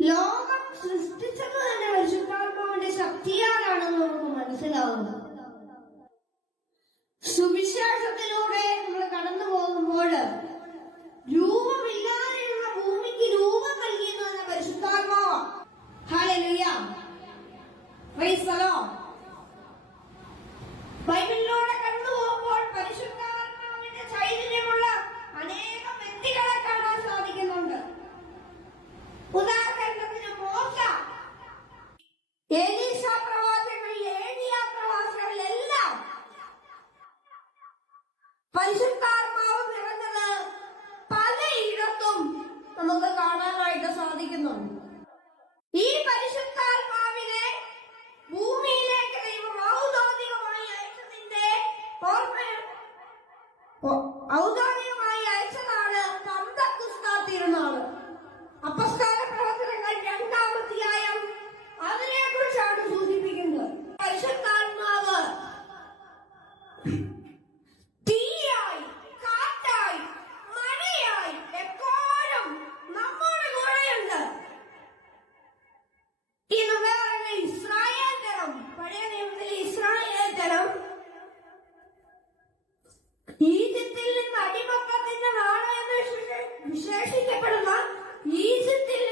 ലോകം സൃഷ്ടിച്ചത് തന്നെ പരിശുദ്ധാത്മാവിന്റെ ശക്തിയാലാണെന്ന് നമുക്ക് മനസ്സിലാവുന്നത് സുവിശേഷത്തിലൂടെ നമ്മൾ കടന്നു നമുക്ക് കാണാനായിട്ട് സാധിക്കുന്നുണ്ട്. ഈ പരിശുദ്ധാത്മാവിനെ ഭൂമിയിലേക്ക് ദൈവം ഔദ്യോഗികമായി അയച്ചതിന്റെ ഓർമ്മ ജനം ഈജിപ്തിൽ നിന്ന് അടിമപ്പത്തിന്റെ നാട് എന്ന് വിശേഷ- വിശേഷിക്കപ്പെടുന്ന ഈജിപ്തിൽ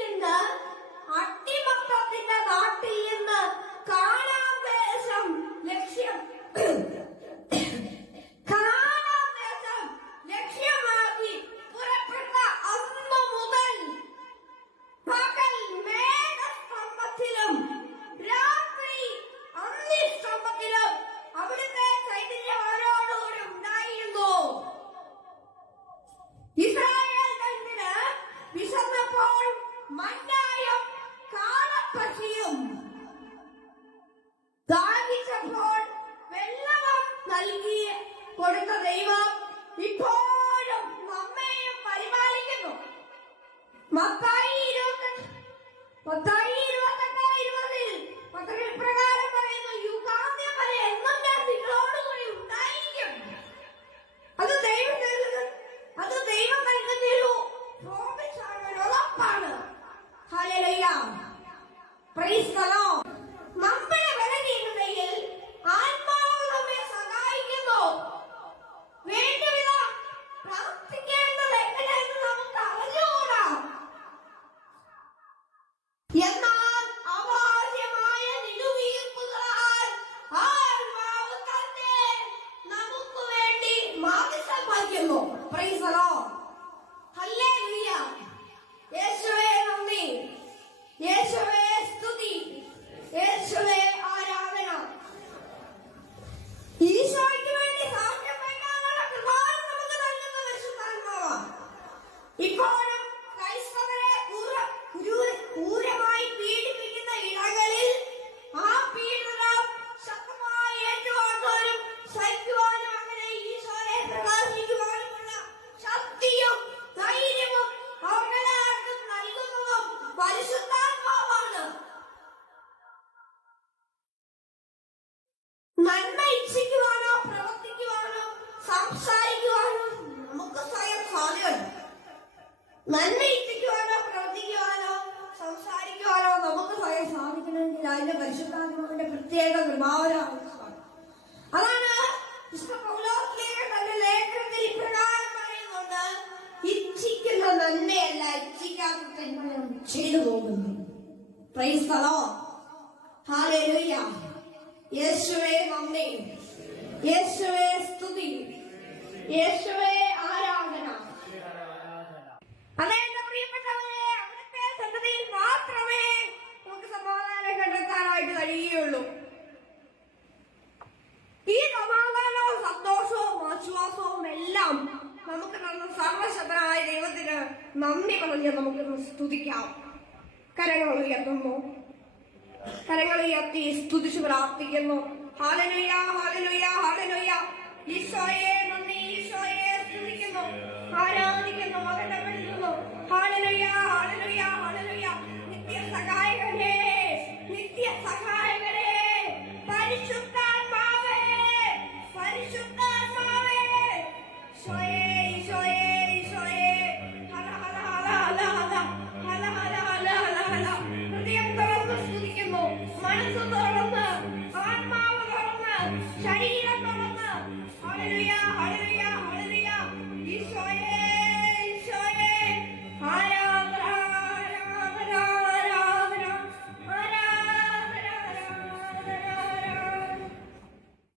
അവിടുത്തെ ചൈതന്യം അവരോടുകൂടി ഉണ്ടായിരുന്നു. ഇസ്രായേൽ ജനത്തിന് വിശന്നപ്പോൾ മണ്ണായും കാളപ്പശിയും ദാഹിച്ചപ്പോൾ വെള്ളവും നൽകി കൊടുത്ത ദൈവം ഇപ്പോഴും നമ്മെയും പരിപാലിക്കുന്നു. മത്തായി നമ്മുടെ ബലഹീനതയിൽ ആത്മാവ് നമ്മെ സഹായിക്കുന്നു. വേണ്ടവിധം പ്രാർത്ഥിക്കേണ്ടത് എങ്ങനെയെന്ന് നമുക്ക് അറിഞ്ഞുകൂടാ. എന്നാൽ അവാച്യമായ നിലുവീർപ്പുകളാൽ ആത്മാവ് ഇപ്പോഴും ക്രൈസ്തവരെ നന്മ ഇച്ഛിക്കുവാനോ പ്രവർത്തിക്കുവാനോ സംസാരിക്കുവാനോ നമുക്ക് സ്വയം സാധിക്കണമെങ്കിൽ അതിന്റെ പരിശുദ്ധാത്മാവിന്റെ പ്രത്യേക കൃപാവനം അതാണ് വിശുദ്ധ പൗലോസ്ലീഹ തന്റെ ലേഖനത്തിൽ ഇപ്രകാരം പറയുന്നുണ്ട് ഇച്ഛിക്കുന്ന നന്മയല്ല ഇച്ഛിക്കാത്ത തിന്മയും ചെയ്തു പോകുന്നു. പ്രൈസ് ദി യേശുവേ നന്ദി. യേശുവേ സ്തുതി. യേശുവേ തന്ന സർവശക്തനായ ദൈവത്തിന് നന്ദി പറഞ്ഞ് നമുക്ക് സ്തുതിക്കാം. കരങ്ങൾ ഉയർത്തുന്നു. കരങ്ങൾ ഉയർത്തി സ്തുതിച്ച് പ്രാർത്ഥിക്കുന്നു. ഹാലനുയ ഹാലനുയ ഹാലനുയ ഈശോയെ നന്ദി ഈശോയെ സ്തുതിക്കുന്നു. ആരാധിക്കുന്നു